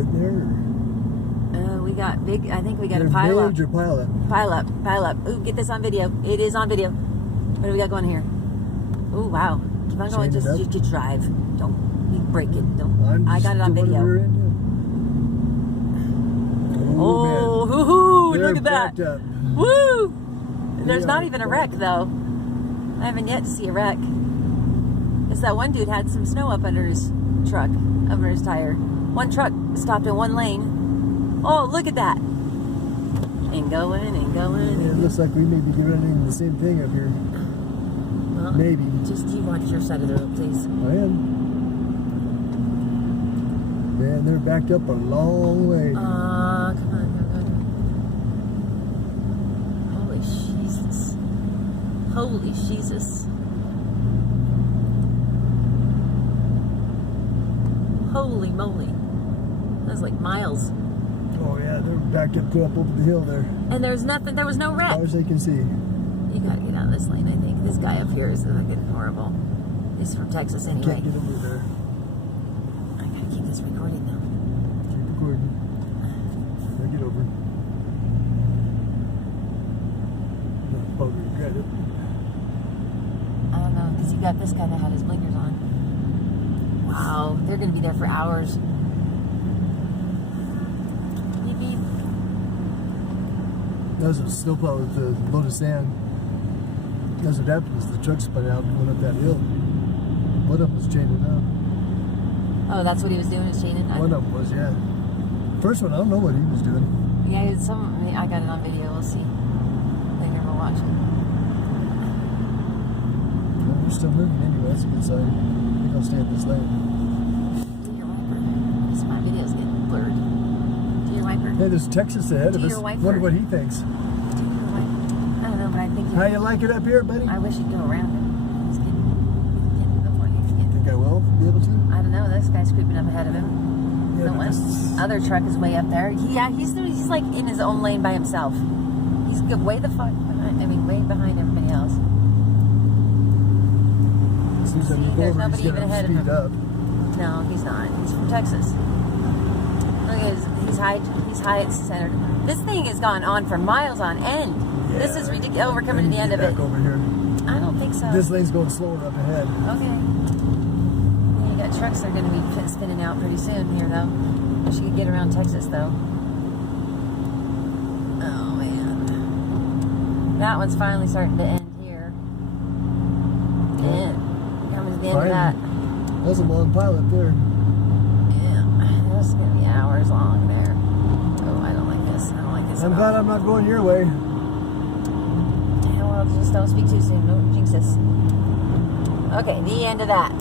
sitting there? We got big. I think we got a There's pile up. major pile up. Pile up. Ooh, get this on video. It is on video. What do we got going here? Ooh, wow. Keep on going. Just drive. Don't break it. Don't. I got it on video. Oh, hoo-hoo, look at that. Woo! There's not even a wreck, though. I haven't yet to see a wreck. Because that one dude had some snow up under his truck, under his tire. One truck stopped in one lane. Oh, look at that. And going, and going. Yeah, it looks like we may be doing the same thing up here. Well, maybe. Just you watch your side of the road, please. I am. Man, they're backed up a long way. Come on. Holy Jesus. Holy Jesus. Holy moly. That's like miles. Oh yeah, they're backed up over the hill there. And there's nothing, there was no wreck. As far as they can see. You gotta get out of this lane, I think. This guy up here is looking horrible. He's from Texas anyway. Can't get over there. I gotta keep this recording now. Keep recording. Now get over. I'll probably regret it. I don't know, because you got this guy that had his blinkers on. Wow, they're gonna be there for hours. That was a snowplow with a load of sand. That's what happened is the truck spun out and went up that hill. One of them was chaining up. Oh, that's what he was doing, is chaining? One of them was, yeah. First one, I don't know what he was doing. Yeah, I got it on video. We'll see. Later, we'll watch it. Well, we're still moving anyway. That's a good sign. We're going to stay in this lane. Do your wiper. Because my video's getting blurred. Do your wiper. Hey, there's Texas ahead of us. Wonder what he thinks. I don't know, but I think how you like it up here, buddy? I wish you'd go around him. He's getting before he can get. Think I will be able to? I don't know. This guy's creeping up ahead of him. Yeah, The other truck is way up there. He's like in his own lane by himself. He's way the fuck behind. I mean, way behind everybody else. Seems like there's nobody even ahead of him. Up. No, he's not. He's from Texas. Look at he's high centered. This thing has gone on for miles on end. Yeah. This is ridiculous. Oh, we're coming to the end of it. Over here. I don't think so. This lane's going slower up ahead. Okay. You got trucks that are going to be spinning out pretty soon here, though. Wish you could get around Texas, though. Oh, man. That one's finally starting to end here. And coming to the end of that. That's a long pile up there. Yeah. That's going to be hours long there. Oh, I don't like this. I don't like this. I'm glad I'm not going your way. Yeah, well, just don't speak too soon. Don't jinx us. Okay, the end of that.